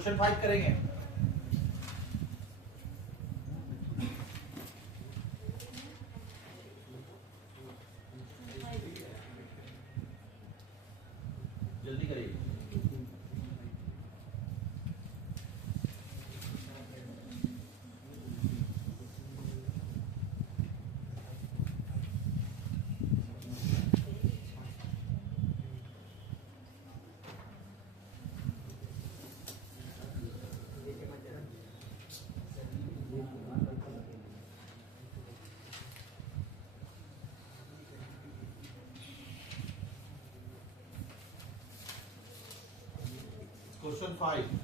Question 5 करेंगे। जल्दी करिए। क्वेश्चन 5।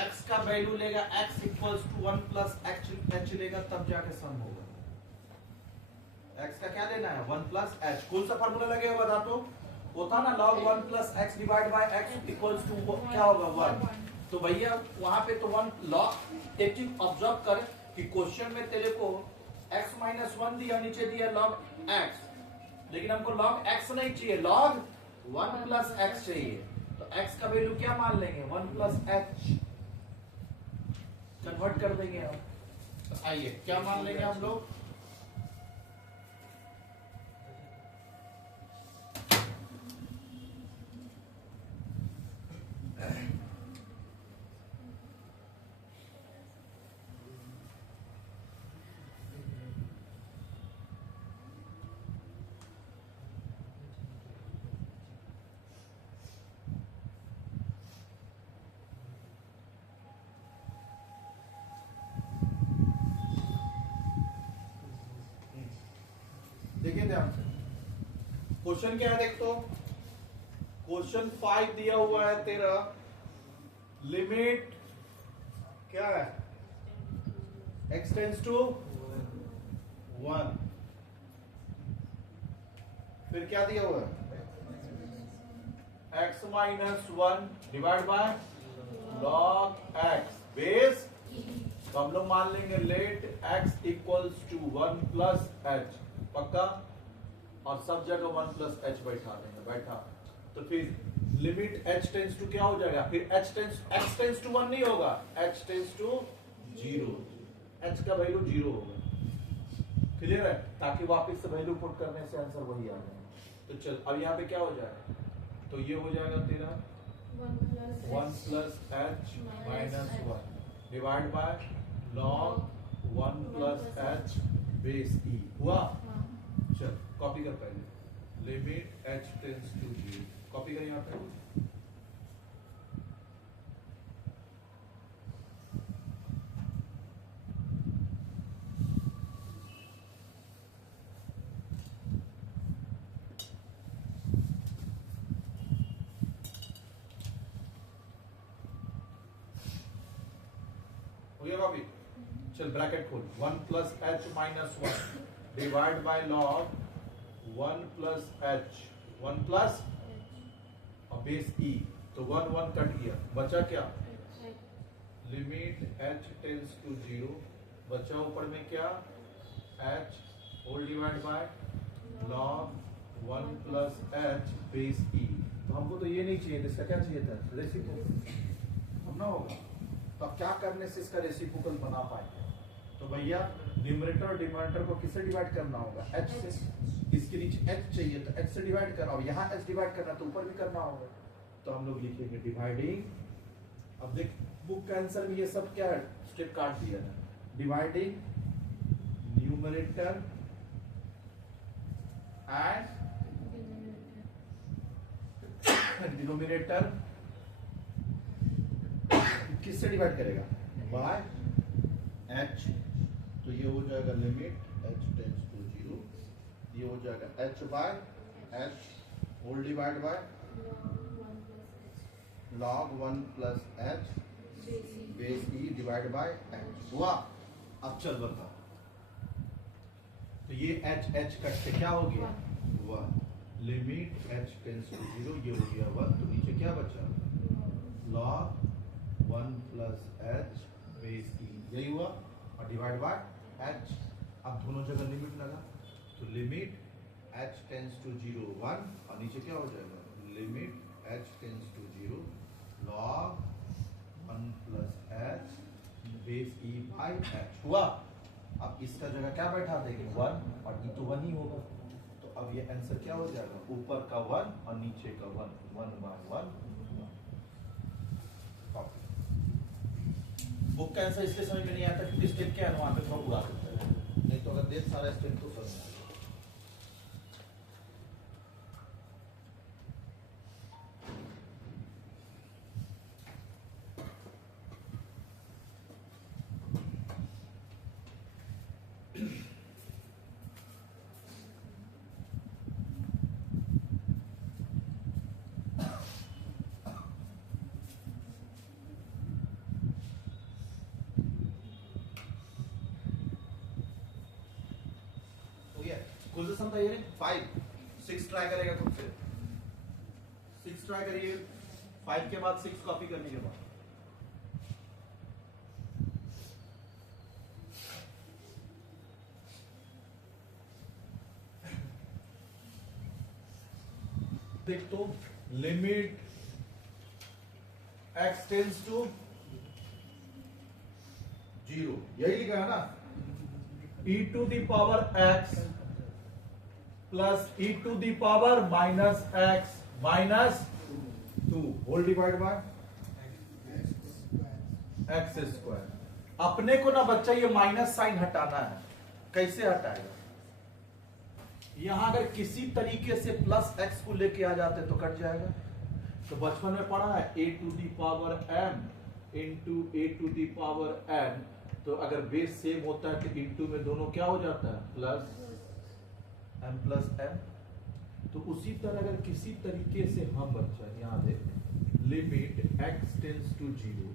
एक्स का वैल्यू लेगा x equals to 1 plus h लेगा, तब जाके सम होगा। x का क्या लेना है? 1 प्लस एच। कौन सा फार्मूला लगेगा बता तो? होता ना log 1 plus x divide by x equals to क्या होगा? 1। तो भैया वहां पे तो 1 log। एक चीज ऑब्जर्व कर कि क्वेश्चन में तेरे को x माइनस 1 दिया, नीचे दिया log x, लेकिन हमको log x नहीं चाहिए, log 1 प्लस एक्स चाहिए। तो x का वैल्यू क्या मान लेंगे? 1 प्लस एच कन्वर्ट कर देंगे हम। तो आइए क्या मान लेंगे हम लोग? देखिए ध्यान से, क्वेश्चन क्या है देख तो। क्वेश्चन 5 दिया हुआ है तेरा, लिमिट क्या है? x tends to 1। फिर क्या दिया हुआ है? x minus 1 divide by log x base. तो हम लोग मान लेंगे let x equals to 1 plus h, पक्का, और सब जगह 1 प्लस एच बैठा देंगे, बैठा। तो फिर लिमिट h टेंस टू क्या हो जाएगा, फिर x टेंस टू 1 नहीं होगा, h टेंस टू 0, h का वैल्यू 0 होगा। क्लियर है, ताकि वापस से वैल्यू पुट करने से आंसर वही आ जाए। तो चल अब यहाँ पे क्या हो जाएगा, तो ये हो जाएगा तेरा 1 plus H minus 1 divide by log 1 plus H base ई हुआ। चल कॉपी कर पहले, limit h tends to 0, copy कर यहाँ पे। हो गया कॉपी। चल ब्रैकेट खोल, 1 plus H minus 1 divide by log 1 plus H 1 plus और बेस ई, तो 1 1 कट गया, बचा क्या, लिमिट h टेंस टू 0, बचा ऊपर में क्या, h whole divide by log 1 plus H base ई। तो हमको तो ये नहीं चाहिए, इसका क्या चाहिए था, रेसिप्रोकल, हम ना होगा। तो अब क्या करने से इसका रेसिप्रोकल बना पाएंगे, तो भैया न्यूमरेटर और डिनोमिनेटर को किससे डिवाइड करना होगा, h से। इसके नीचे h चाहिए तो h से डिवाइड करना होगा, यहाँ h डिवाइड करना तो ऊपर भी करना होगा। तो हम लोग लिखेंगे डिवाइडिंग, अब देख बुक का आंसर में ये सब क्या है, स्टेप काट दिया है, डिवाइडिंग न्यूमरेटर एंड डिनोमिनेटर किससे डिवाइड करेगा, बाय h। तो ये हो जाएगा लिमिट h टेंस टू 0, ये हो जाएगा h by h whole divide by log 1 plus h base e divide by h हुआ। अब चल बता, तो ये h h कट के क्या हो गया, 1, लिमिट h टेंस टू 0, ये हो गया 1, तो नीचे क्या बचा, log 1 plus h base e, यही हुआ, और डिवाइड बाय h। अब दोनों जगह लिमिट लगा, तो लिमिट h टेंस टू 0 1, और नीचे क्या हो जाएगा, limit h tends to 0 log 1 plus h base e by h हुआ। अब इसका जगह क्या बैठा देंगे, 1, और ये तो 1 ही होगा। तो अब ये आंसर क्या हो जाएगा, ऊपर का 1 और नीचे का 1, 1 बाय 1। बुक का आंसर इसलिए समझ में नहीं आता क्योंकि स्टेप क्या है, वहां पे थोड़ा उड़ा देता है, नहीं तो अगर देख सारा स्टेप तो समझ में आएगा। खुद से समझाइए, 5 6 ट्राई करेगा खुद से, 6 ट्राई करिए, 5 के बाद 6 कॉपी करने के बाद। देख तो लिमिट x टेंस टू 0, यही लिखा है ना, e to the power x plus e to the power minus x minus 2 whole divide by x square. अपने को ना बच्चा ये माइनस साइन हटाना है, कैसे हटाएगा, यहां अगर किसी तरीके से प्लस x को लेके आ जाते तो कट जाएगा। तो बचपन में पढ़ा है a to the power m into a to the power n, तो अगर बेस सेम होता है तो इंटू में दोनों क्या हो जाता है, प्लस m प्लस m। तो उसी तरह अगर किसी तरीके से हम बच्चा यहाँ देख लिमिट x टेंस टू 0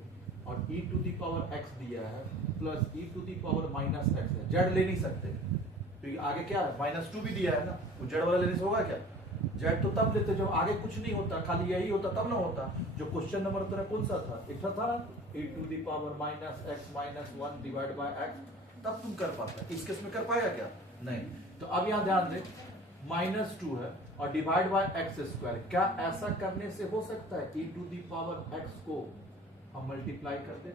और e to the power x दिया है plus e to the power minus x है, जेड ले नहीं सकते क्योंकि आगे क्या है, -2 भी दिया है ना, वो जेड वाला लेने से होगा क्या, जेड तो तब लेते जब आगे कुछ नहीं होता, खाली यही होता तब ना होता। जो क्वेश्चन नंबर तेरा कौन सा था, एक था e to the power minus x minus 1 divide by x, तब तुम कर पाता। इस केस में कर पाएगा क्या, नहीं। तो अब यहाँ ध्यान दे, -2 है और डिवाइड बाय एक्स स्क्वायर, क्या ऐसा करने से हो सकता है e to the power x को हम मल्टीप्लाई कर दे,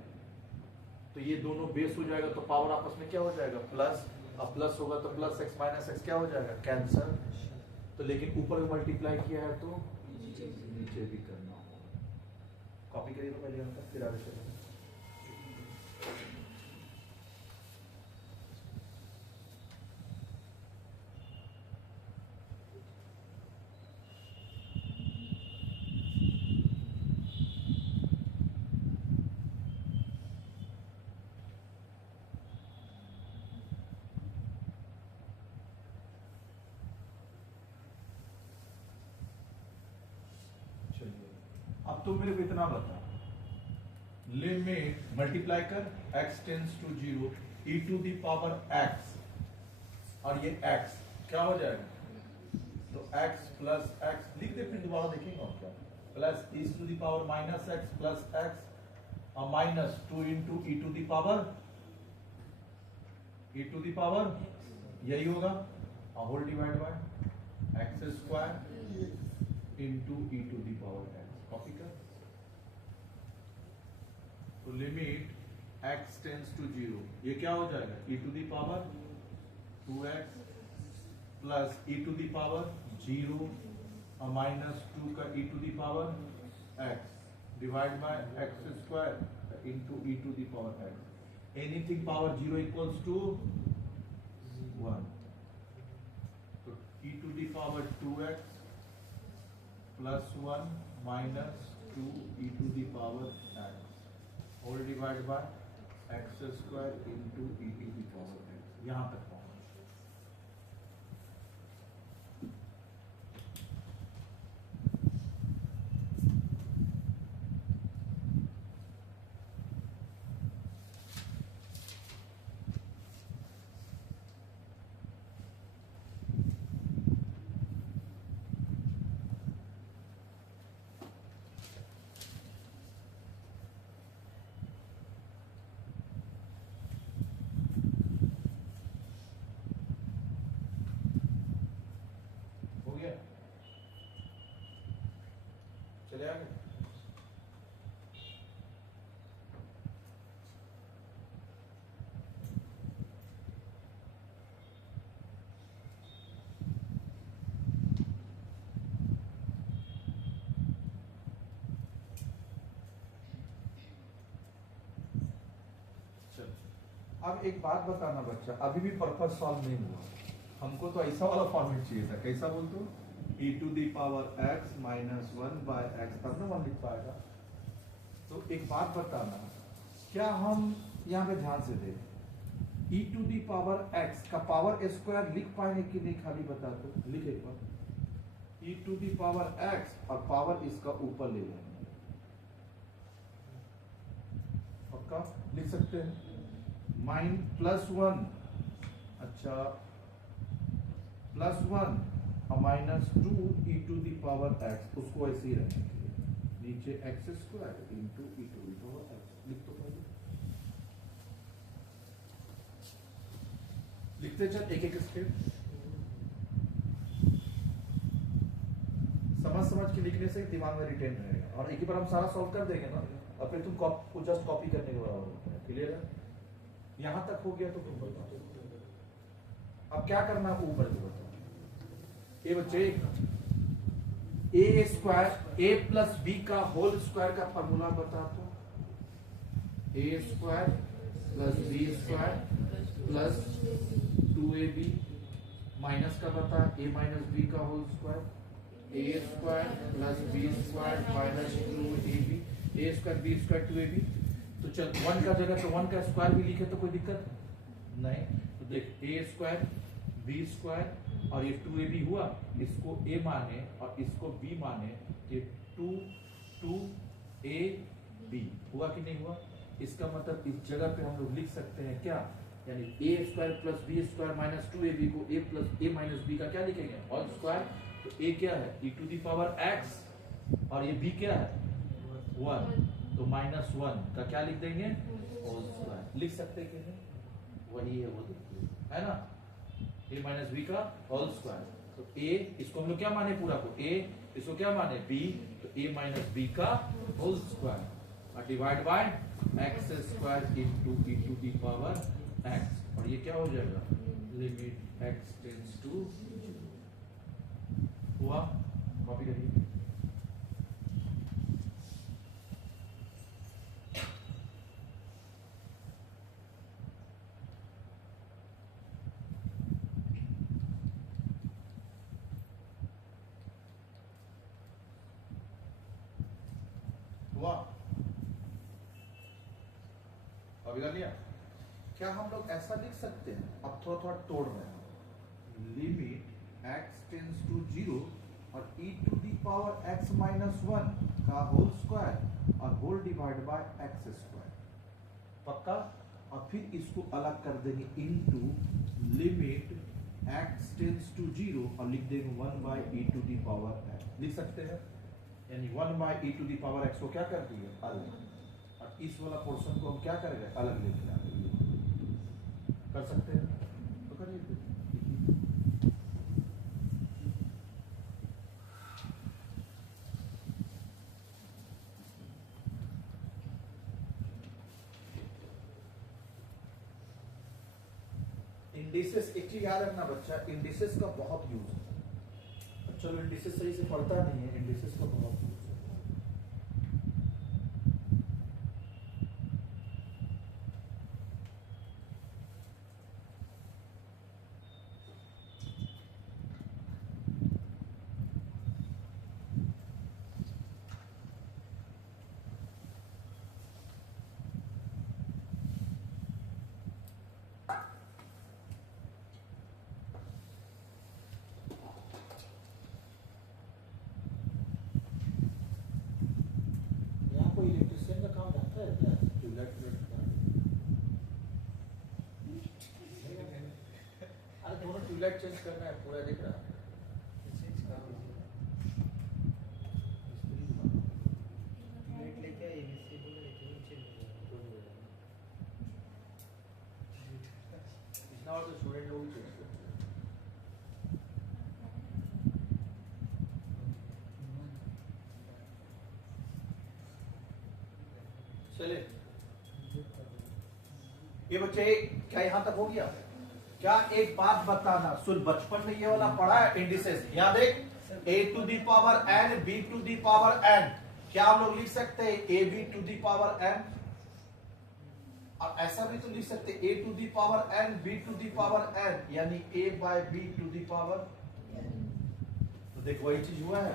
तो ये दोनों बेस हो जाएगा, तो पावर आपस में क्या हो जाएगा, प्लस। अब प्लस होगा तो प्लस एक्स माइनस एक्स क्या हो जाएगा, कैंसर। तो लेकिन ऊपर में मल्टीप्लाई किया है तो नीचे भी करना होगा। कॉपी करिए तो पहले उनका, फिर आगे चलेंगे। अब तो मेरे को इतना बता, लिमिट मल्टीप्लाई कर x tends to 0 e to the power x, और ये x क्या हो जाएगा, तो x प्लस x लिख दे, फिर दोबारा देखेंगे और क्या, plus e to the power minus x plus x और minus 2 into e to the power यही होगा, और whole divide by x square into e to the power x। Copy कर, तो लिमिट x टेंस टू 0, ये क्या हो जाएगा, e to the power 2x plus e to the power 0 और माइनस 2 का e to the power x divide by x square into e to the power x। Anything power 0 equals to 1, तो e to the power 2x plus 1 minus 2 e to the power x whole divide by x square into e to the power x। यहां तक पहुंच। चले आगे। अब एक बात बताना बच्चा, अभी भी पर्पस सॉल्व नहीं हुआ, हमको तो ऐसा वाला फॉर्मेट चाहिए था। कैसा बोल तो, e to the power x minus 1 by x, तब ना 1 लिख पाएगा। तो एक बात बताना, क्या हम यहाँ पे ध्यान से देख, e to the power x का पावर स्क्वायर लिख पाएंगे कि नहीं, खाली बता दो, लिख एक बार। e to the power x और पावर इसका ऊपर ले जाएंगे, पक्का लिख सकते हैं। माइन प्लस 1, अच्छा प्लस 1 और minus 2 e to the power x, उसको ऐसे ही रखने के लिए नीचे x square into e to the power x लिख दो पहले। लिखते चल एक एक स्टेप, समझ के लिखने से दिमाग में रिटेन रहेगा, और एक ही बार हम सारा सॉल्व कर देंगे ना, और फिर तुम जस्ट कॉपी करने के बराबर होता है। क्लियर है, यहां तक हो गया तो तुम बताओ अब क्या करना है, ऊपर से बताओ। ये बच्चे ए स्क्वायर ए प्लस बी का होल स्क्वायर का फॉर्मूला बता दो, ए square plus b square plus 2ab minus का बता ए माइनस बी का होल स्क्वायर, ए square plus b square minus 2ab, ए स्क्वायर बी स्क्वायर 2ab। तो चल 1 का जगह तो 1 का स्क्वायर भी लिखे तो कोई दिक्कत नहीं। तो देख ए स्क्वायर बी स्क्वायर और ये 2ab हुआ, इसको a माने और इसको b माने, ये 2ab हुआ कि नहीं हुआ। इसका मतलब इस जगह पे हम लोग लिख सकते हैं क्या, यानी a square plus b square minus 2ab को a plus a minus b का क्या लिखेंगे, होल स्क्वायर तो a क्या है e to the power x और ये b क्या है 1, तो -1 का क्या लिख देंगे होल स्क्वायर। लिख सकते कि नहीं, वही है वो देखिए, है ना, a माइनस बी का होल स्क्वायर। तो a इसको हम लोग क्या माने पूरा को a, इसको क्या माने b, तो a माइनस बी का होल स्क्वायर और divide by x square into e to the power x, और ये क्या हो जाएगा लिमिट x टेंड्स टू हुआ। कॉपी करिए। हुआ, कॉपी कर लिया। क्या हम लोग ऐसा लिख सकते हैं, अब थोड़ा थोड़ा तोड़ रहे हैं, लिमिट x टेंड्स टू 0 और e to the power x minus 1 का होल स्क्वायर और whole divide by x square, पक्का। और फिर इसको अलग कर देंगे into limit x tends to 0 और लिख देंगे 1 by e to the power x, लिख सकते हैं। यानी 1 by e to the power x को क्या कर दिए अलग, और इस वाला पोर्शन को हम क्या करेंगे अलग लेके आएंगे। कर सकते हैं तो करिए। इंडिसेस, एक चीज याद रखना बच्चा, इंडिसेस का बहुत यूज है। चलो इंडिसेस सही से पढ़ता नहीं है, इंडिसेस का बहुत यूज है। ट्यूबलाइट चेंज करना है, पूरा दिख रहा है। तो स्टूडेंट लोग चेंज करते हैं। चले ये बच्चे, क्या यहाँ तक हो गया? क्या एक बात बताना, सुन, बचपन में ये वाला पढ़ा है इंडिसेस, यहाँ देख a to the power n, b to the power n, क्या हम लोग लिख सकते हैं a b to the power n, और ऐसा भी तो लिख सकते a to the power n, b to the power n, यानी a by b to the power. तो देख वही चीज हुआ है,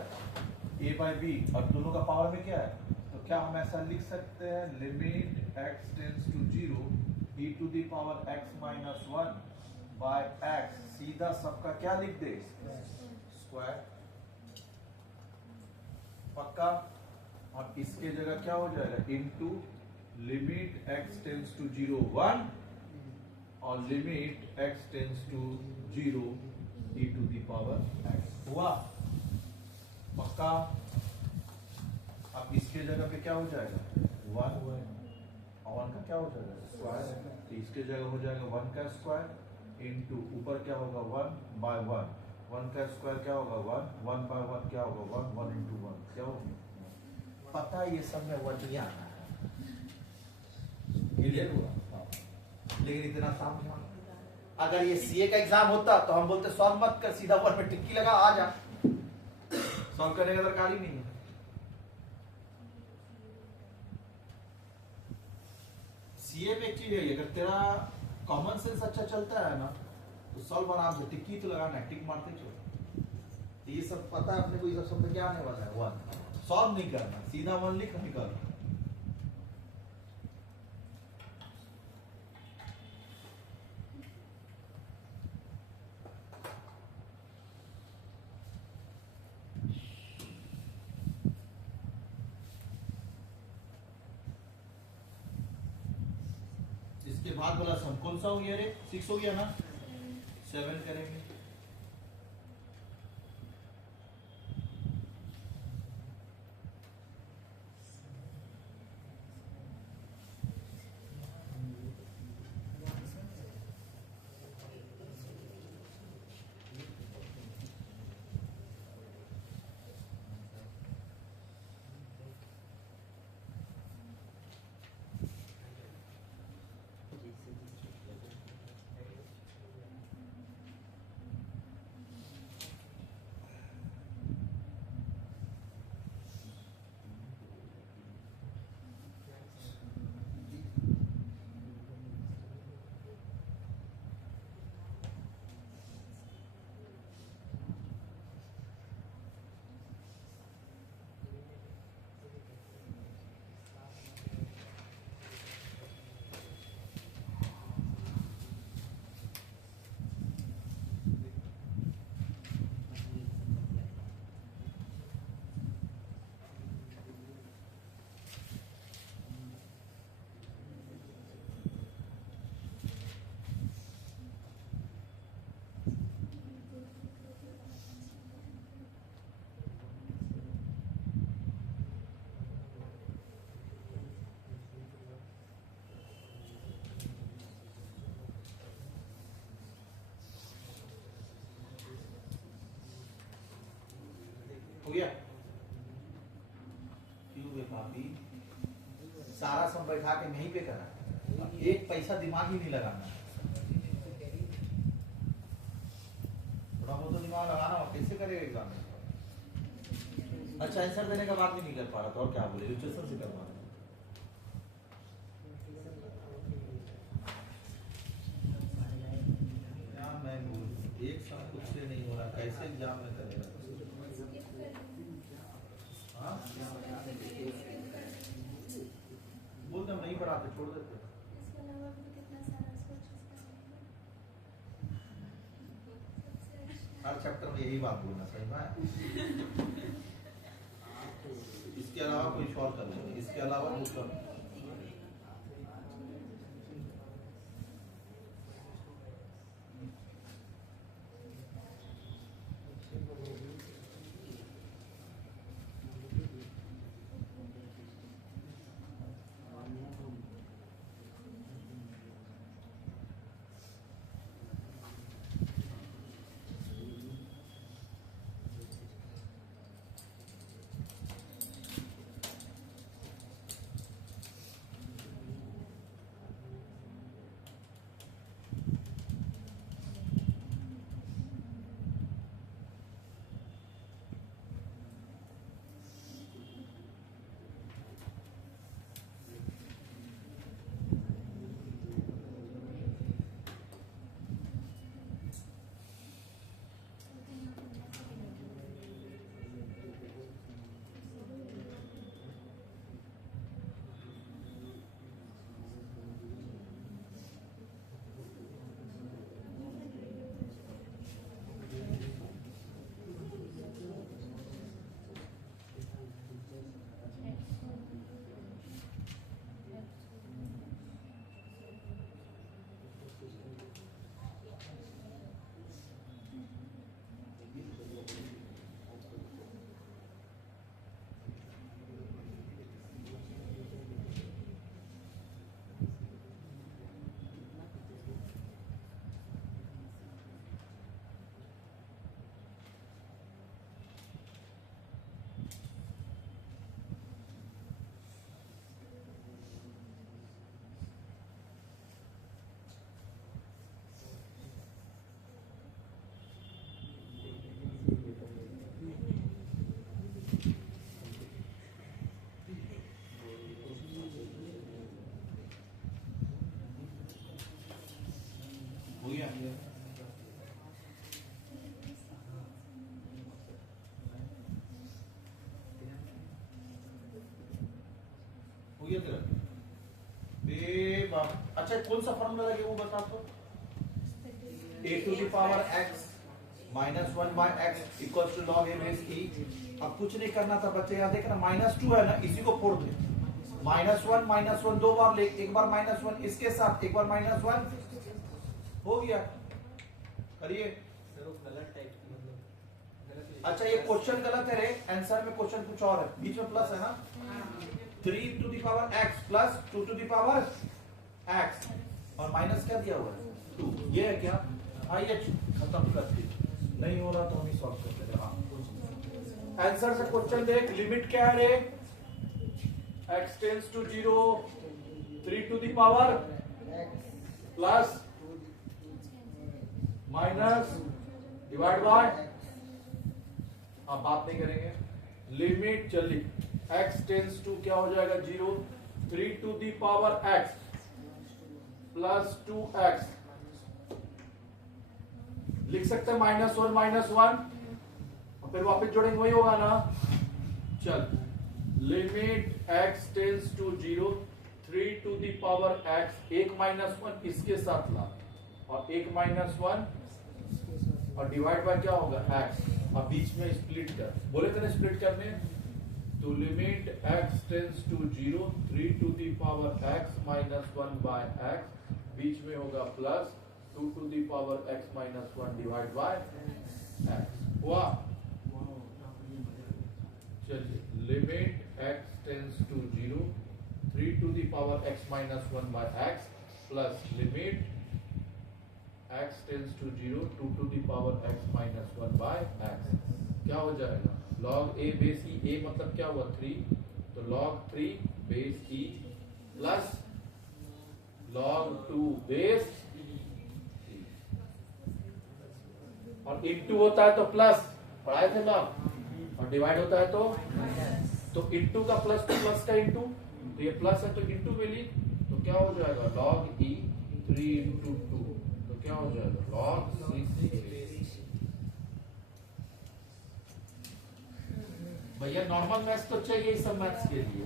a बाय b, और दोनों का पावर में क्या है, तो क्या हम ऐसा लिख सकते हैं limit x tends to 0 e to the power x minus 1 by x, सीधा सबका क्या लिख दे स्क्वायर, पक्का। और इसके जगह क्या हो जाएगा into limit x tends to 0 1 और limit x tends to 0 e to the power x, हुआ पक्का। अब इसके जगह पे क्या हो जाएगा 1 और 1 का क्या हो जाएगा स्क्वायर, तो इसके जगह हो जाएगा 1 का स्क्वायर इनटू ऊपर क्या होगा 1 बाय 1, 1 का स्क्वायर क्या होगा 1, 1 बाय 1 क्या होगा 1, 1 इंटू 1 क्या होगा, पता है ये सब में 1 नहीं आना है, क्लियर हुआ। लेकिन इतना सामने, अगर ये सीए का एग्जाम होता तो हम बोलते सॉल्व मत कर, सीधा 1 पे टिक्की लगा आ जा, सॉल्व करने का दरकार ही नहीं है। सीए में एक चीज है, अगर तेरा कॉमन सेंस अच्छा चलता है ना तो सॉल्व आराम से, टिक्की तो लगाना है, टिक मारते चलो, ये सब पता है अपने को, ये सब शब्द क्या आने वाला है 1, सॉल्व नहीं करना, सीधा 1 लिख निकाल। इसके बाद वाला सम कौन सा हो गया रे, 6 हो गया ना, 7 करेंगे। हो गया? क्यों बे पापी, सारा सम बैठा के नहीं पे करना, एक पैसा दिमाग ही नहीं लगाना, थोड़ा बहुत तो दिमाग लगाना, कैसे करेगा एग्जाम में? अच्छा आंसर देने का बात भी नहीं कर पा रहा था, और क्या बोले, रजिस्ट्रेशन से करवा रहा। क्या मैं बोलूं, एक साल कुछ से नहीं हो रहा, कैसे एग्जाम में करेगा? हाँ बोलते हम नहीं पढ़ाते, छोड़ देते। हर चैप्टर में यही बात बोलना सही है। इसके अलावा कोई सॉल्व कर लेंगे, इसके अलावा मतलब हो गया। हो गया तेरा? बे बाप, अच्छा कौन सा फॉर्मूला लगे वो बता तो। a to the power x minus 1 by x equals to log a base e। अब कुछ नहीं करना था बच्चे, यहाँ देखना -2 है ना, इसी को फोड़ दे। -1 दो बार ले, एक बार -1 इसके साथ, एक बार -1 हो गया। करिए। अच्छा ये क्वेश्चन गलत है रे, आंसर में क्वेश्चन कुछ और है, बीच में प्लस है ना। 3 to the power x plus 2 to the power x और माइनस क्या दिया हुआ है 2, ये है क्या? आइए खत्म करते, नहीं हो रहा तो हम ही सॉल्व करते हैं। हाँ आंसर से क्वेश्चन देख, लिमिट क्या है रे? x tends to 0, 3 to the power plus minus divide by, आप बात नहीं करेंगे, लिमिट चली x टेंड्स टू क्या हो जाएगा 0, 3 to the power x plus 2x, लिख सकते हैं -1 और फिर वापस जोड़ेंगे, वही होगा ना। चल limit x tends to 0, 3 to the power x, एक -1 इसके साथ ला और एक -1 और डिवाइड बाय क्या होगा x, अब बीच में स्प्लिट कर, बोले थे ना स्प्लिट करने, तो limit x tends to 0, 3 to the power x -1 by x, बीच में होगा plus 2 to the power x -1 divide by x हुआ। चलिए limit x tends to 0, 3 to the power x -1 by x plus limit x tends to 0, 2 to the power x -1 by x, क्या हो जाएगा log ए base ई, ए मतलब क्या हुआ 3, तो log 3 base E plus log 2 base ई, और इंटू होता है तो प्लस, पढ़ाए थे लॉग, और डिवाइड होता है तो इंटू का प्लस तो प्लस का इंटू, तो ये प्लस है तो इंटू में ली, तो क्या हो जाएगा log e 3 इंटू 2, तो क्या हो जाएगा log 6। भैया नॉर्मल मैथ्स तो चाहिए इस सब मैथ्स के लिए।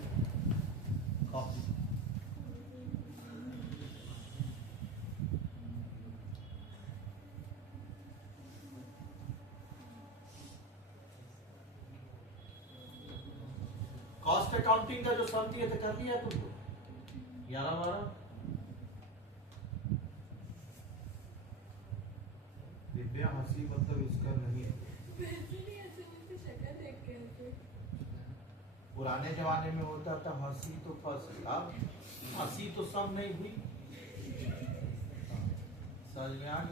कॉस्ट अकाउंटिंग का जो सम दिए थे कर लिया तुमको 11-12? दिव्या हंसी मतलब इसका नहीं है। पुराने जमाने में होता था हंसी तो फंसी, अब हंसी तो सब नहीं हुई। सलमान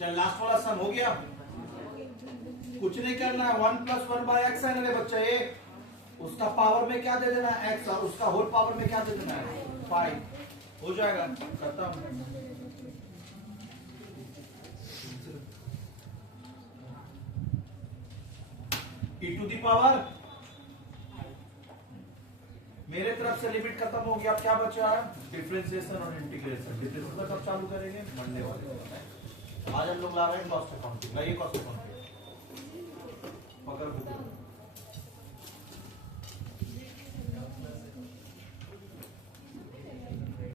चल लास्ट वाला सम हो गया, कुछ नहीं करना है। 1 + 1 बाय एक्स है ना रे बच्चा, ये उसका पावर में क्या दे देना है एक्स, और उसका होल पावर में क्या दे देना है 5, हो जाएगा। करता हूं e टू दी पावर, मेरे तरफ से लिमिट खत्म हो गया। अब क्या बचा है डिफरेंशिएशन और इंटीग्रेशन। डिफरेंशिएशन कब चालू करेंगे मंडे वाले। आज हम लोग ला रहे हैं कॉस्ट अकाउंटिंग, लाइए कॉस्ट अकाउंटिंग।